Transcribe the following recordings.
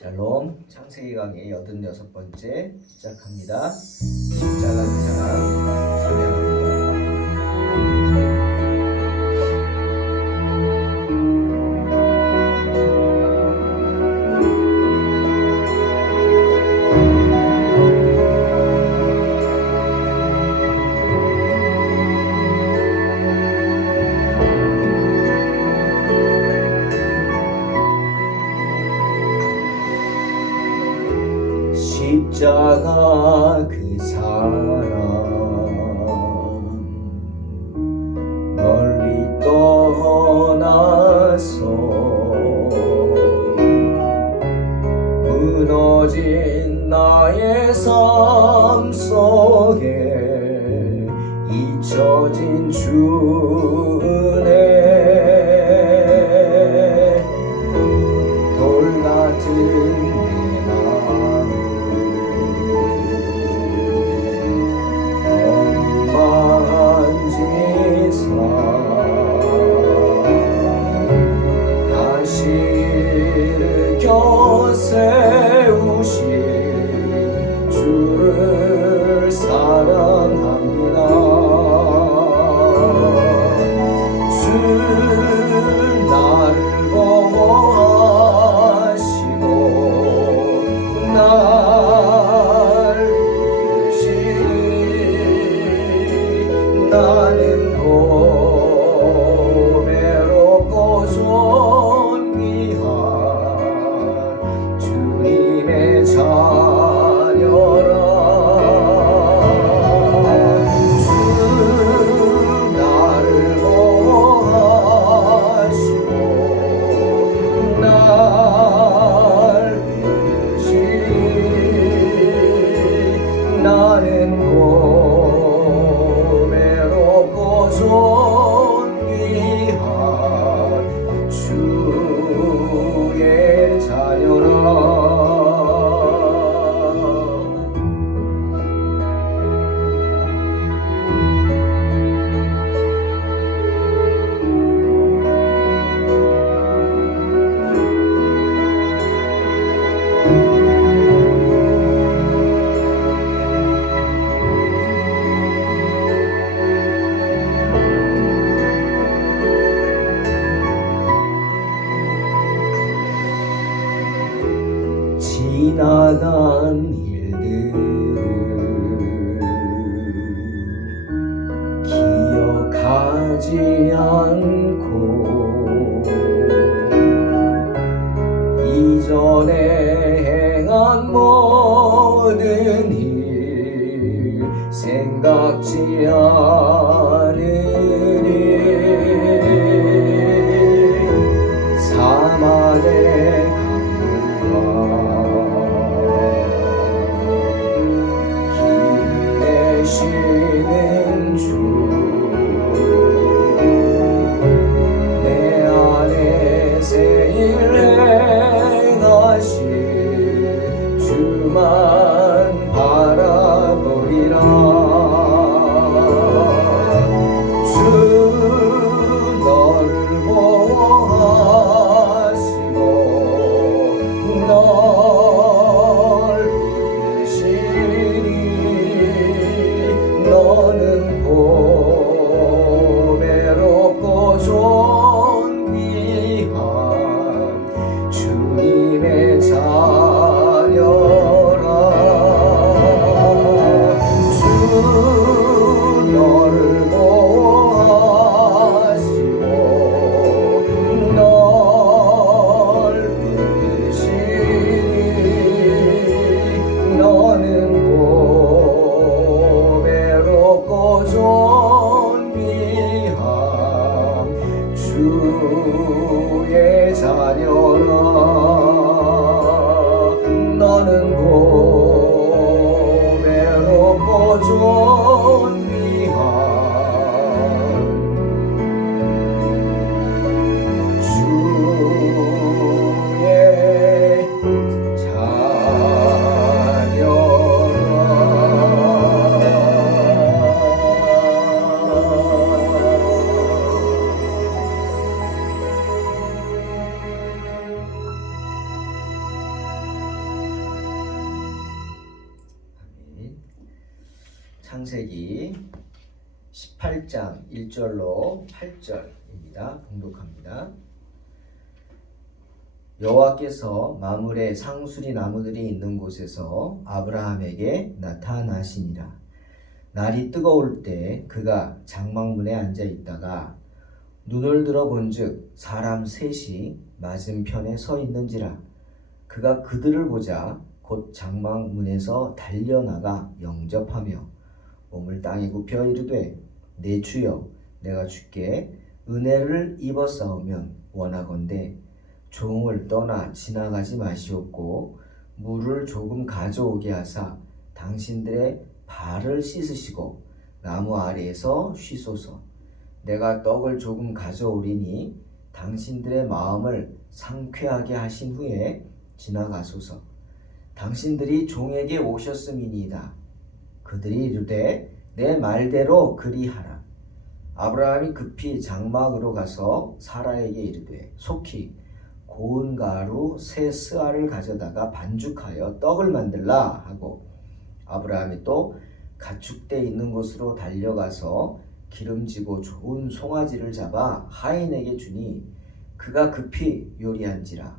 샬롬 창세기 강의 86번째 시작합니다. 십자가 그 사랑 찬양합니다. 십자가 그 사랑 멀리 떠나서 무너진 나의 삶 속에 잊혀진 주 은혜 돌 같은 세우신 주를 사랑합니다. 주 나를 보호하시고 날 부르시니 나는 고배롭고 존귀한 주님의 자녀라. 주 나를 보호하시고 날 부르시니 나는 고배롭고 존귀한 주의 자녀라. 지나간 일들을 기억하지 않고 이전에 행한 모든 일 생각지 않으니 사막의 시는 주 내 안에 새 일 행하실 주만 바라보리라. 주 너를 보호하시고 널 너는 보배롭고 존귀한 주님의 자녀라. 주 너를 보호하시고 널 부르시니 너는 존귀한 주의 자녀라. 너는 고배롭고 존귀한 주의 자녀라. 창세기 18장 1절로 8절입니다. 봉독합니다. 여호와께서 마므레 상수리 나무들이 있는 곳에서 아브라함에게 나타나시니라. 날이 뜨거울 때 그가 장막문에 앉아 있다가 눈을 들어 본즉 사람 셋이 맞은편에 서 있는지라. 그가 그들을 보자 곧 장막문에서 달려나가 영접하며 몸을 땅에 굽혀 이르되 내 주여 내가 주께 은혜를 입었사오면 원하건대 종을 떠나 지나가지 마시옵고 물을 조금 가져오게 하사 당신들의 발을 씻으시고 나무 아래에서 쉬소서. 내가 떡을 조금 가져오리니 당신들의 마음을 상쾌하게 하신 후에 지나가소서. 당신들이 종에게 오셨음이니이다. 그들이 이르되 내 말대로 그리하라. 아브라함이 급히 장막으로 가서 사라에게 이르되 속히 고운 가루 세 스아를 가져다가 반죽하여 떡을 만들라 하고 아브라함이 또 가축대 있는 곳으로 달려가서 기름지고 좋은 송아지를 잡아 하인에게 주니 그가 급히 요리한지라.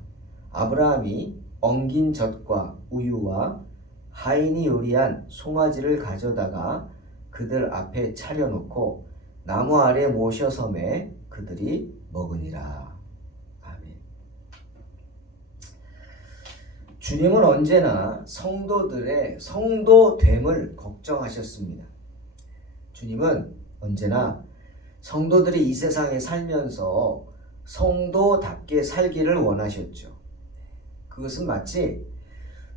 아브라함이 엉긴 젖과 우유와 하인이 요리한 송아지를 가져다가 그들 앞에 차려놓고 나무 아래 모셔섬에 그들이 먹으니라. 아멘. 주님은 언제나 성도들의 성도됨을 걱정하셨습니다. 주님은 언제나 성도들이 이 세상에 살면서 성도답게 살기를 원하셨죠. 그것은 마치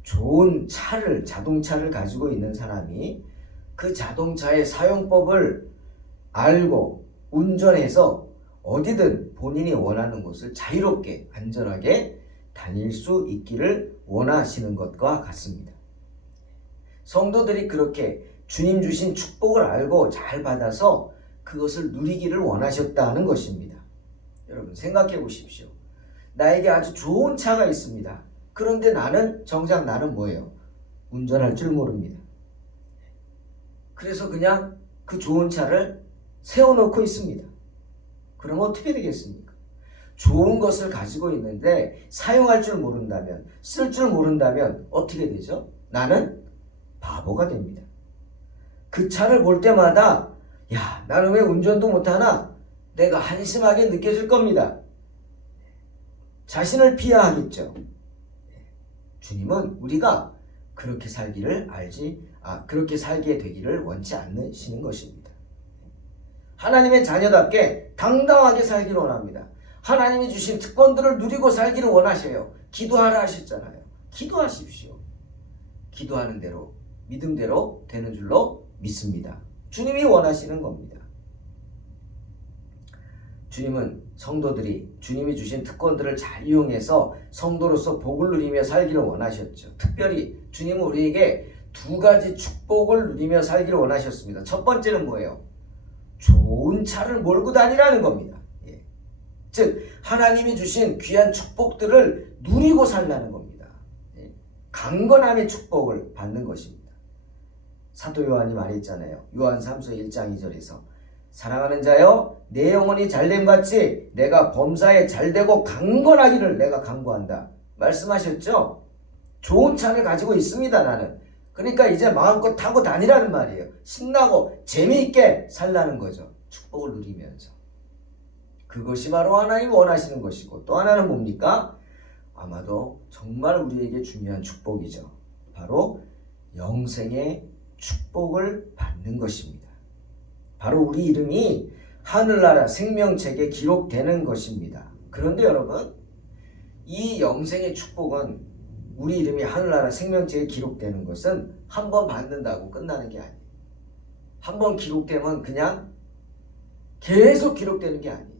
좋은 자동차를 가지고 있는 사람이 그 자동차의 사용법을 알고 운전해서 어디든 본인이 원하는 곳을 자유롭게 안전하게 다닐 수 있기를 원하시는 것과 같습니다. 성도들이 그렇게 주님 주신 축복을 알고 잘 받아서 그것을 누리기를 원하셨다는 것입니다. 여러분 생각해 보십시오. 나에게 아주 좋은 차가 있습니다. 그런데 정작 나는 뭐예요? 운전할 줄 모릅니다. 그래서 그냥 그 좋은 차를 세워놓고 있습니다. 그럼 어떻게 되겠습니까? 좋은 것을 가지고 있는데 사용할 줄 모른다면, 쓸 줄 모른다면 어떻게 되죠? 나는 바보가 됩니다. 그 차를 볼 때마다 야, 나는 왜 운전도 못하나? 내가 한심하게 느껴질 겁니다. 자신을 비하하겠죠. 주님은 우리가 그렇게 그렇게 살게 되기를 원치 않으시는 것입니다. 하나님의 자녀답게 당당하게 살기를 원합니다. 하나님이 주신 특권들을 누리고 살기를 원하셔요. 기도하라 하셨잖아요. 기도하십시오. 기도하는 대로 믿음대로 되는 줄로 믿습니다. 주님이 원하시는 겁니다. 주님은 성도들이 주님이 주신 특권들을 잘 이용해서 성도로서 복을 누리며 살기를 원하셨죠. 특별히 주님은 우리에게 두 가지 축복을 누리며 살기를 원하셨습니다. 첫 번째는 뭐예요? 좋은 차를 몰고 다니라는 겁니다. 즉 하나님이 주신 귀한 축복들을 누리고 살라는 겁니다. 강건함의 축복을 받는 것입니다. 사도 요한이 말했잖아요. 요한 3서 1장 2절에서 사랑하는 자여 내 영혼이 잘됨같이 내가 범사에 잘되고 강건하기를 내가 간구한다 말씀하셨죠. 좋은 차를 가지고 있습니다. 나는. 그러니까 이제 마음껏 타고 다니라는 말이에요. 신나고 재미있게 살라는 거죠. 축복을 누리면서. 그것이 바로 하나님이 원하시는 것이고, 또 하나는 뭡니까? 아마도 정말 우리에게 중요한 축복이죠. 바로 영생의 축복을 받는 것입니다. 바로 우리 이름이 하늘나라 생명책에 기록되는 것입니다. 그런데 여러분, 이 영생의 축복은 우리 이름이 하늘나라 생명책에 기록되는 것은 한 번 받는다고 끝나는 게 아니에요. 한 번 기록되면 그냥 계속 기록되는 게 아니에요.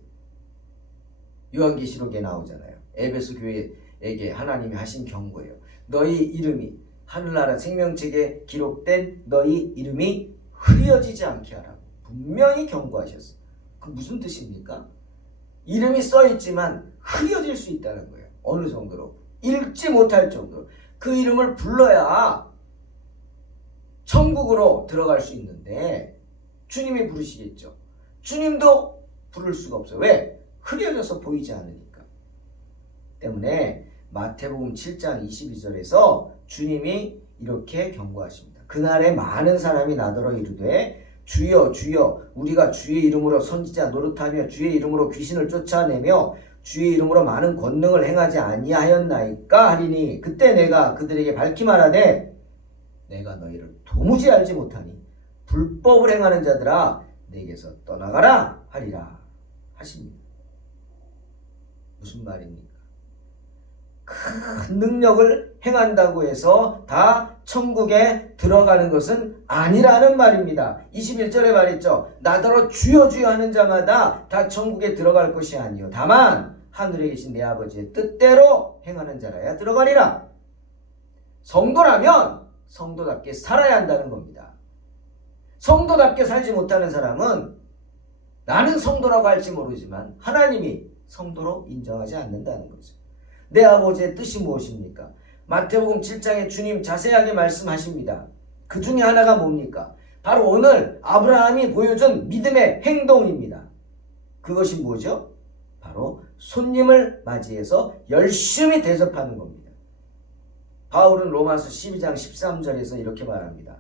요한계시록에 나오잖아요. 에베소 교회에게 하나님이 하신 경고예요. 너희 이름이 하늘나라 생명책에 기록된 너희 이름이 흐려지지 않게 하라고 분명히 경고하셨어요. 그 무슨 뜻입니까? 이름이 써있지만 흐려질 수 있다는 거예요. 어느 정도로? 읽지 못할 정도로. 그 이름을 불러야 천국으로 들어갈 수 있는데 주님이 부르시겠죠. 주님도 부를 수가 없어요. 왜? 흐려져서 보이지 않으니까. 때문에 마태복음 7장 22절에서 주님이 이렇게 경고하십니다. 그날에 많은 사람이 나더러 이르되 주여 주여 우리가 주의 이름으로 선지자 노릇하며 주의 이름으로 귀신을 쫓아내며 주의 이름으로 많은 권능을 행하지 아니하였나이까 하리니 그때 내가 그들에게 밝히 말하되 내가 너희를 도무지 알지 못하니 불법을 행하는 자들아 내게서 떠나가라 하리라 하십니다. 무슨 말입니까? 큰 능력을 행한다고 해서 다 천국에 들어가는 것은 아니라는 말입니다. 21절에 말했죠. 나더러 주여 주여 하는 자마다 다 천국에 들어갈 것이 아니요 다만 하늘에 계신 내 아버지의 뜻대로 행하는 자라야 들어가리라. 성도라면 성도답게 살아야 한다는 겁니다. 성도답게 살지 못하는 사람은 나는 성도라고 할지 모르지만 하나님이 성도로 인정하지 않는다는 거죠. 내 아버지의 뜻이 무엇입니까? 마태복음 7장에 주님 자세하게 말씀하십니다. 그 중에 하나가 뭡니까? 바로 오늘 아브라함이 보여준 믿음의 행동입니다. 그것이 뭐죠? 바로 손님을 맞이해서 열심히 대접하는 겁니다. 바울은 로마서 12장 13절에서 이렇게 말합니다.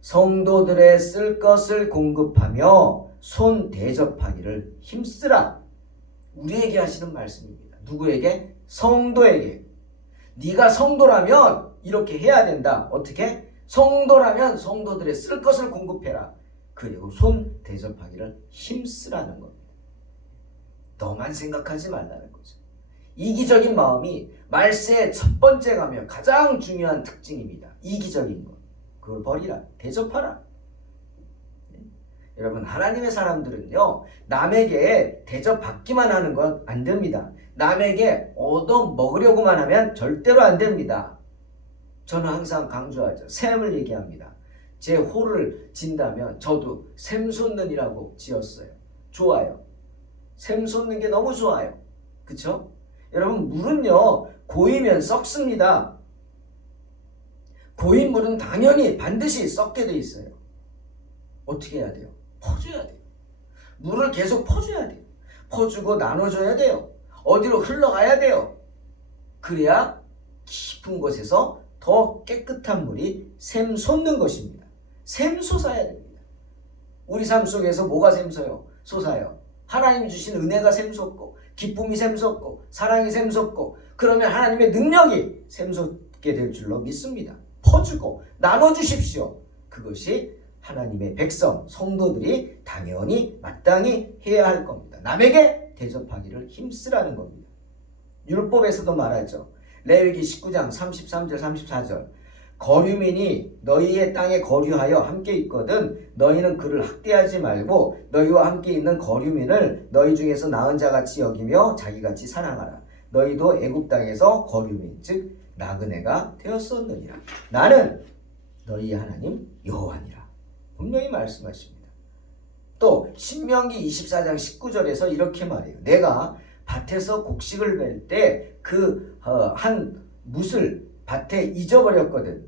성도들의 쓸 것을 공급하며 손 대접하기를 힘쓰라. 우리에게 하시는 말씀입니다. 누구에게? 성도에게. 네가 성도라면 이렇게 해야 된다. 어떻게? 성도라면 성도들의 쓸 것을 공급해라. 그리고 손 대접하기를 힘쓰라는 겁니다. 너만 생각하지 말라는 거죠. 이기적인 마음이 말세의 첫 번째 가면 가장 중요한 특징입니다. 이기적인 것. 그걸 버리라. 대접하라. 여러분 하나님의 사람들은요 남에게 대접받기만 하는 건 안 됩니다. 남에게 얻어먹으려고만 하면 절대로 안 됩니다. 저는 항상 강조하죠. 샘을 얘기합니다. 제 호를 진다면 저도 샘솟는이라고 지었어요. 좋아요. 샘솟는 게 너무 좋아요. 그쵸? 여러분 물은요 고이면 썩습니다. 고인 물은 당연히 반드시 썩게 돼 있어요. 어떻게 해야 돼요? 퍼줘야 돼요. 물을 계속 퍼줘야 돼요. 퍼주고 나눠줘야 돼요. 어디로 흘러가야 돼요. 그래야 깊은 곳에서 더 깨끗한 물이 샘솟는 것입니다. 샘솟아야 됩니다. 우리 삶 속에서 뭐가 솟아요? 하나님이 주신 은혜가 샘솟고 기쁨이 샘솟고 사랑이 샘솟고 그러면 하나님의 능력이 샘솟게 될 줄로 믿습니다. 퍼주고 나눠주십시오. 그것이 하나님의 백성, 성도들이 당연히 마땅히 해야 할 겁니다. 남에게 대접하기를 힘쓰라는 겁니다. 율법에서도 말하죠. 레위기 19장 33절 34절 거류민이 너희의 땅에 거류하여 함께 있거든 너희는 그를 학대하지 말고 너희와 함께 있는 거류민을 너희 중에서 나은 자같이 여기며 자기같이 사랑하라. 너희도 애굽 땅에서 거류민 즉 나그네가 되었었느니라. 나는 너희 하나님 여호와니라. 분명히 말씀하십니다. 또 신명기 24장 19절에서 이렇게 말해요. 내가 밭에서 곡식을 벨 때 그 한 뭇을 밭에 잊어버렸거든.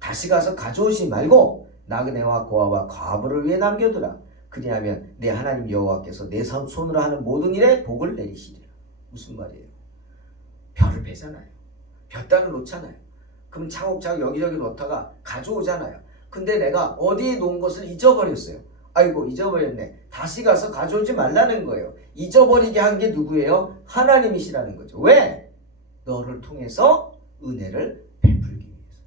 다시 가서 가져오지 말고 나그네와 고아와 과부를 위해 남겨두라. 그리하면 내 하나님 여호와께서 내 손으로 하는 모든 일에 복을 내리시리라. 무슨 말이에요? 벼를 베잖아요. 볕단을 놓잖아요. 그럼 차곡차곡 여기저기 놓다가 가져오잖아요. 근데 내가 어디에 놓은 것을 잊어버렸어요. 아이고 잊어버렸네. 다시 가서 가져오지 말라는 거예요. 잊어버리게 한 게 누구예요? 하나님이시라는 거죠. 왜? 너를 통해서 은혜를 베풀기 위해서.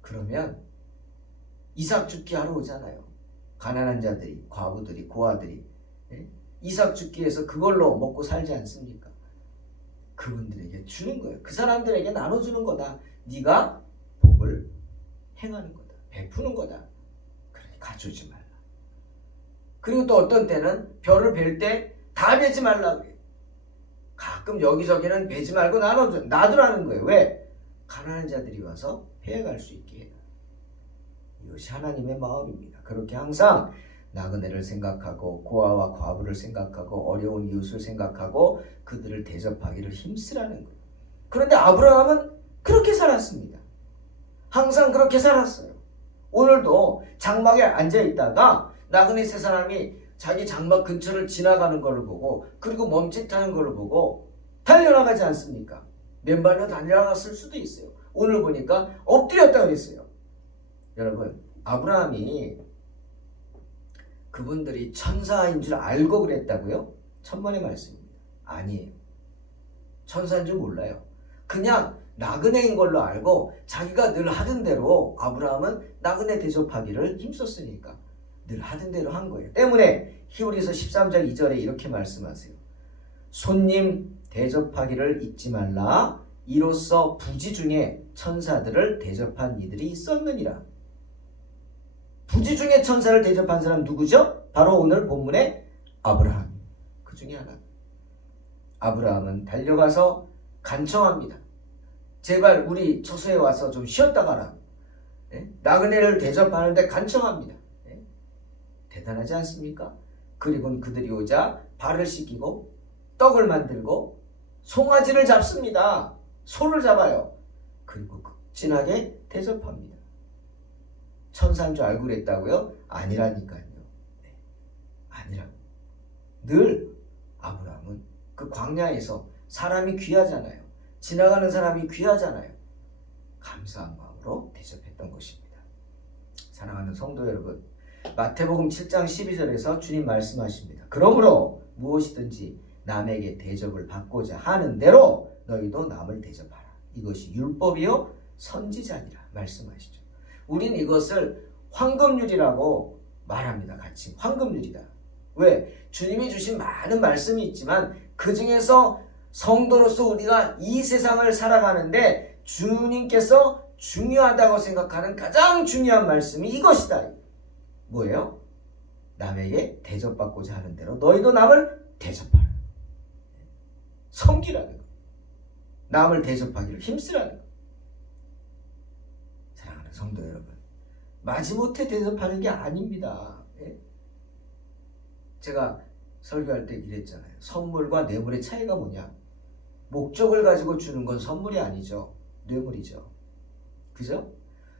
그러면 이삭 죽기 하러 오잖아요. 가난한 자들이, 과부들이, 고아들이 이삭 죽기에서 그걸로 먹고 살지 않습니까? 그분들에게 주는 거예요. 그 사람들에게 나눠주는 거다. 네가 복을 행하는 거다. 베푸는 거다. 그래 가져오지 말라. 그리고 또 어떤 때는 벼를 벨 때 다 베지 말라 그래요. 가끔 여기저기는 베지 말고 놔두라는 거예요. 왜? 가난한 자들이 와서 해갈 수 있게 해라. 이것이 하나님의 마음입니다. 그렇게 항상 나그네를 생각하고 고아와 과부를 생각하고 어려운 이웃을 생각하고 그들을 대접하기를 힘쓰라는 거예요. 그런데 아브라함은 그렇게 살았습니다. 항상 그렇게 살았어요. 오늘도 장막에 앉아 있다가 나그네 세 사람이 자기 장막 근처를 지나가는 것을 보고 그리고 멈칫하는 것을 보고 달려나가지 않습니까? 맨발로 달려나갔을 수도 있어요. 오늘 보니까 엎드렸다 그랬어요. 여러분, 아브라함이 그분들이 천사인 줄 알고 그랬다고요? 천만의 말씀입니다. 아니에요. 천사인 줄 몰라요. 그냥 나그네인 걸로 알고 자기가 늘 하던 대로 아브라함은 나그네 대접하기를 힘썼으니까 늘 하던 대로 한 거예요. 때문에 히브리서 13장 2절에 이렇게 말씀하세요. 손님 대접하기를 잊지 말라. 이로써 부지 중에 천사들을 대접한 이들이 있었느니라. 부지 중에 천사를 대접한 사람 누구죠? 바로 오늘 본문의 아브라함. 그 중에 하나. 아브라함은 달려가서 간청합니다. 제발 우리 처소에 와서 좀 쉬었다 가라. 나그네를 대접하는데 간청합니다. 대단하지 않습니까? 그리고는 그들이 오자 발을 씻기고 떡을 만들고 송아지를 잡습니다. 소를 잡아요. 그리고 진하게 대접합니다. 천사인 줄 알고 그랬다고요? 아니라니까요. 아니라고. 늘 아브라함은 그 광야에서 사람이 귀하잖아요. 지나가는 사람이 귀하잖아요. 감사한 마음으로 대접했던 것입니다. 사랑하는 성도 여러분, 마태복음 7장 12절에서 주님 말씀하십니다. 그러므로 무엇이든지 남에게 대접을 받고자 하는 대로 너희도 남을 대접하라. 이것이 율법이요 선지자니라 말씀하시죠. 우린 이것을 황금률이라고 말합니다. 같이 황금률이다. 왜? 주님이 주신 많은 말씀이 있지만 그 중에서 성도로서 우리가 이 세상을 살아가는데 주님께서 중요하다고 생각하는 가장 중요한 말씀이 이것이다. 뭐예요? 남에게 대접받고자 하는 대로 너희도 남을 대접하라. 섬기라는 거. 남을 대접하기를 힘쓰라는 거. 사랑하는 성도 여러분, 마지못해 대접하는 게 아닙니다. 제가 설교할 때 이랬잖아요. 선물과 뇌물의 차이가 뭐냐? 목적을 가지고 주는 건 선물이 아니죠. 뇌물이죠. 그죠?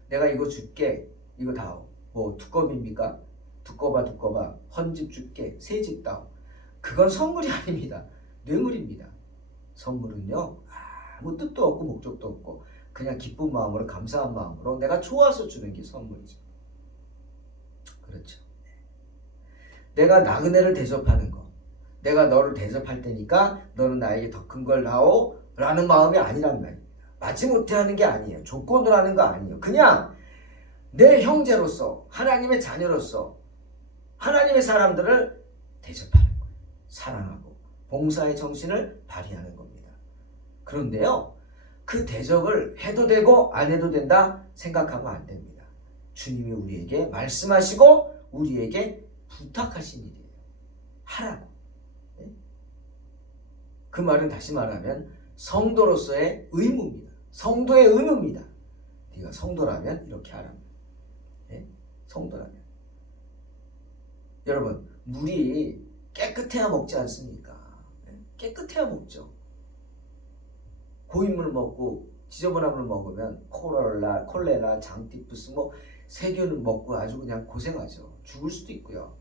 내가 이거 줄게. 이거 다오. 뭐 두꺼비입니까? 두꺼봐. 헌집 줄게. 새집 다오. 그건 선물이 아닙니다. 뇌물입니다. 선물은요. 아무 뜻도 없고 목적도 없고 그냥 기쁜 마음으로 감사한 마음으로 내가 좋아서 주는 게 선물이죠. 그렇죠. 내가 나그네를 대접하는 거. 내가 너를 대접할 테니까 너는 나에게 더 큰 걸 다오 라는 마음이 아니란 말입니다. 마지못해 하는 게 아니에요. 조건으로 하는 거 아니에요. 그냥 내 형제로서 하나님의 자녀로서 하나님의 사람들을 대접하는 거예요. 사랑하고 봉사의 정신을 발휘하는 겁니다. 그런데요. 그 대접을 해도 되고 안 해도 된다 생각하면 안 됩니다. 주님이 우리에게 말씀하시고 우리에게 부탁하신 일이에요. 하라고. 그 말은 다시 말하면 성도로서의 의무입니다. 성도의 의무입니다. 네가 성도라면 이렇게 하랍니다. 성도라면. 여러분, 물이 깨끗해야 먹지 않습니까? 깨끗해야 먹죠. 고인물 먹고 지저분한 물 먹으면 콜레라, 장티푸스 뭐 세균을 먹고 아주 그냥 고생하죠. 죽을 수도 있고요.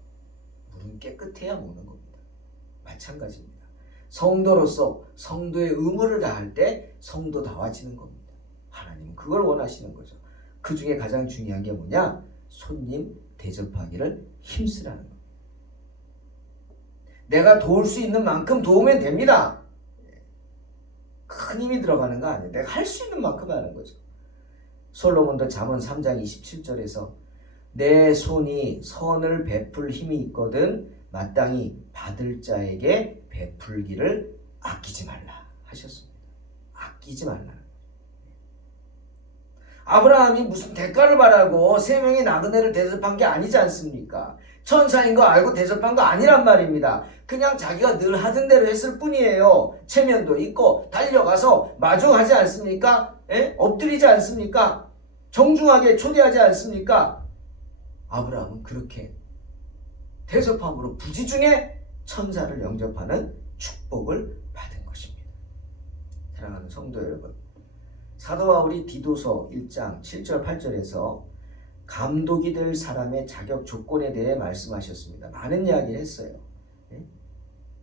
물은 깨끗해야 먹는 겁니다. 마찬가지입니다. 성도로서 성도의 의무를 다할 때 성도다워지는 겁니다. 하나님은 그걸 원하시는 거죠. 그 중에 가장 중요한 게 뭐냐? 손님 대접하기를 힘쓰라는 겁니다. 내가 도울 수 있는 만큼 도우면 됩니다. 큰 힘이 들어가는 거 아니에요. 내가 할 수 있는 만큼 하는 거죠. 솔로몬도 잠언 3장 27절에서 내 손이 선을 베풀 힘이 있거든 마땅히 받을 자에게 베풀기를 아끼지 말라 하셨습니다. 아끼지 말라. 아브라함이 무슨 대가를 바라고 세 명의 나그네를 대접한 게 아니지 않습니까? 천사인 거 알고 대접한 거 아니란 말입니다. 그냥 자기가 늘 하던 대로 했을 뿐이에요. 체면도 있고 달려가서 마주하지 않습니까? 엎드리지 않습니까? 정중하게 초대하지 않습니까? 아브라함은 그렇게 대접함으로 부지 중에 천사를 영접하는 축복을 받은 것입니다. 사랑하는 성도 여러분, 사도 바울이 디도서 1장 7절 8절에서 감독이 될 사람의 자격 조건에 대해 말씀하셨습니다. 많은 이야기를 했어요.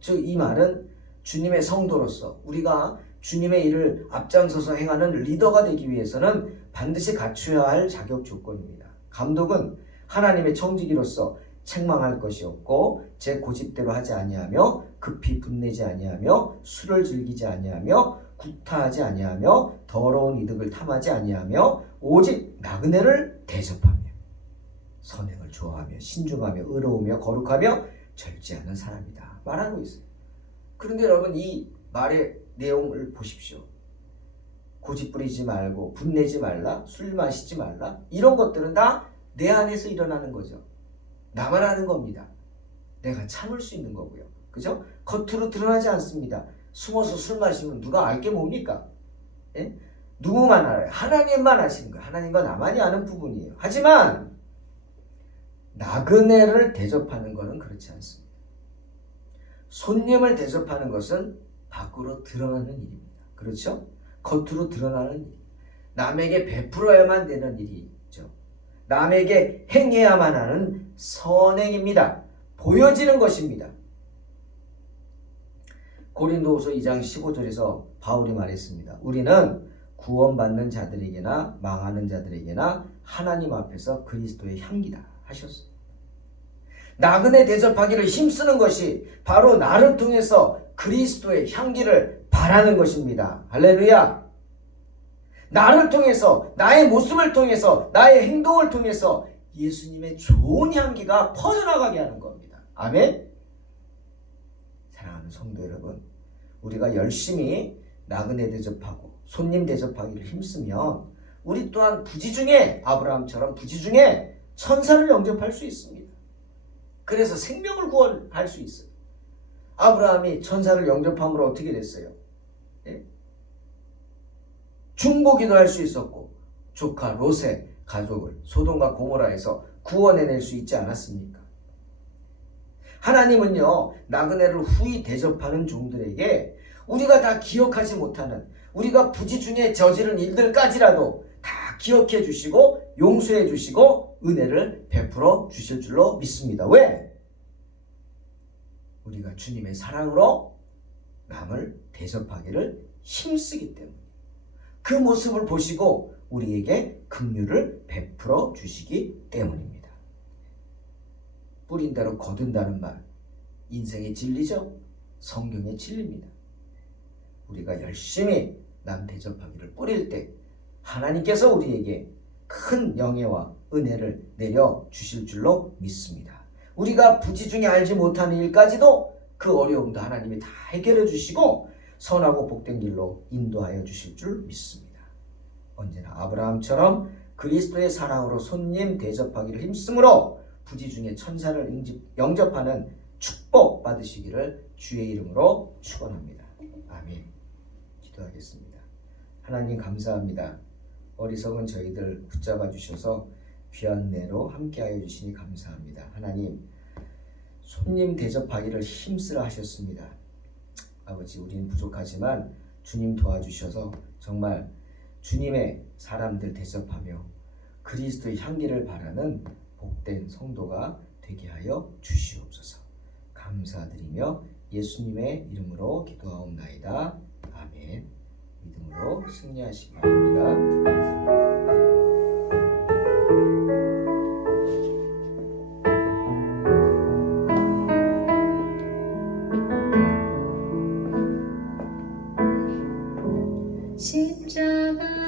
즉 이 말은 주님의 성도로서 우리가 주님의 일을 앞장서서 행하는 리더가 되기 위해서는 반드시 갖춰야 할 자격 조건입니다. 감독은 하나님의 청지기로서 책망할 것이 없고 제 고집대로 하지 아니하며 급히 분내지 아니하며 술을 즐기지 아니하며 구타하지 아니하며 더러운 이득을 탐하지 아니하며 오직 나그네를 대접하며 선행을 좋아하며 신중하며 의로우며 거룩하며 절제하는 사람이다 말하고 있어요. 그런데 여러분 이 말의 내용을 보십시오. 고집 부리지 말고 분내지 말라, 술 마시지 말라, 이런 것들은 다 내 안에서 일어나는 거죠. 나만 하는 겁니다. 내가 참을 수 있는 거고요. 그죠? 겉으로 드러나지 않습니다. 숨어서 술 마시면 누가 알게 뭡니까? 예? 누구만 알아요? 하나님만 아시는 거예요. 하나님과 나만이 아는 부분이에요. 하지만 나그네를 대접하는 것은 그렇지 않습니다. 손님을 대접하는 것은 밖으로 드러나는 일입니다. 그렇죠? 겉으로 드러나는 일. 남에게 베풀어야만 되는 일이죠. 남에게 행해야만 하는 선행입니다. 보여지는 것입니다. 고린도후서 2장 15절에서 바울이 말했습니다. 우리는 구원받는 자들에게나 망하는 자들에게나 하나님 앞에서 그리스도의 향기다 하셨어요. 나그네 대접하기를 힘쓰는 것이 바로 나를 통해서 그리스도의 향기를 바라는 것입니다. 할렐루야. 나를 통해서, 나의 모습을 통해서, 나의 행동을 통해서 예수님의 좋은 향기가 퍼져나가게 하는 겁니다. 아멘. 사랑하는 성도 여러분, 우리가 열심히 나그네 대접하고 손님 대접하기를 힘쓰면 우리 또한 부지 중에 아브라함처럼 부지 중에 천사를 영접할 수 있습니다. 그래서 생명을 구원할 수 있어요. 아브라함이 천사를 영접함으로 어떻게 됐어요? 예? 중보기도 할 수 있었고 조카 롯의 가족을 소돔과 고모라에서 구원해낼 수 있지 않았습니까? 하나님은요, 나그네를 후히 대접하는 종들에게 우리가 다 기억하지 못하는, 우리가 부지 중에 저지른 일들까지라도 다 기억해 주시고 용서해 주시고 은혜를 베풀어 주실 줄로 믿습니다. 왜? 우리가 주님의 사랑으로 남을 대접하기를 힘쓰기 때문에, 그 모습을 보시고 우리에게 긍휼을 베풀어 주시기 때문입니다. 뿌린 대로 거둔다는 말, 인생의 진리죠. 성경의 진리입니다. 우리가 열심히 남 대접하기를 뿌릴 때 하나님께서 우리에게 큰 영예와 은혜를 내려 주실 줄로 믿습니다. 우리가 부지 중에 알지 못하는 일까지도 그 어려움도 하나님이 다 해결해 주시고 선하고 복된 길로 인도하여 주실 줄 믿습니다. 언제나 아브라함처럼 그리스도의 사랑으로 손님 대접하기를 힘쓰므로 부지 중에 천사를 영접하는 축복 받으시기를 주의 이름으로 축원합니다. 아멘. 기도하겠습니다. 하나님 감사합니다. 어리석은 저희들 붙잡아 주셔서 귀한 은혜로 함께하여 주시니 감사합니다. 하나님, 손님 대접하기를 힘쓰라 하셨습니다. 아버지, 우리는 부족하지만 주님 도와주셔서 정말 주님의 사람들 대접하며 그리스도의 향기를 바라는 복된 성도가 되게 하여 주시옵소서. 감사드리며 예수님의 이름으로 기도하옵나이다. 아멘. 믿음으로 승리하시기 바랍니다. 십자가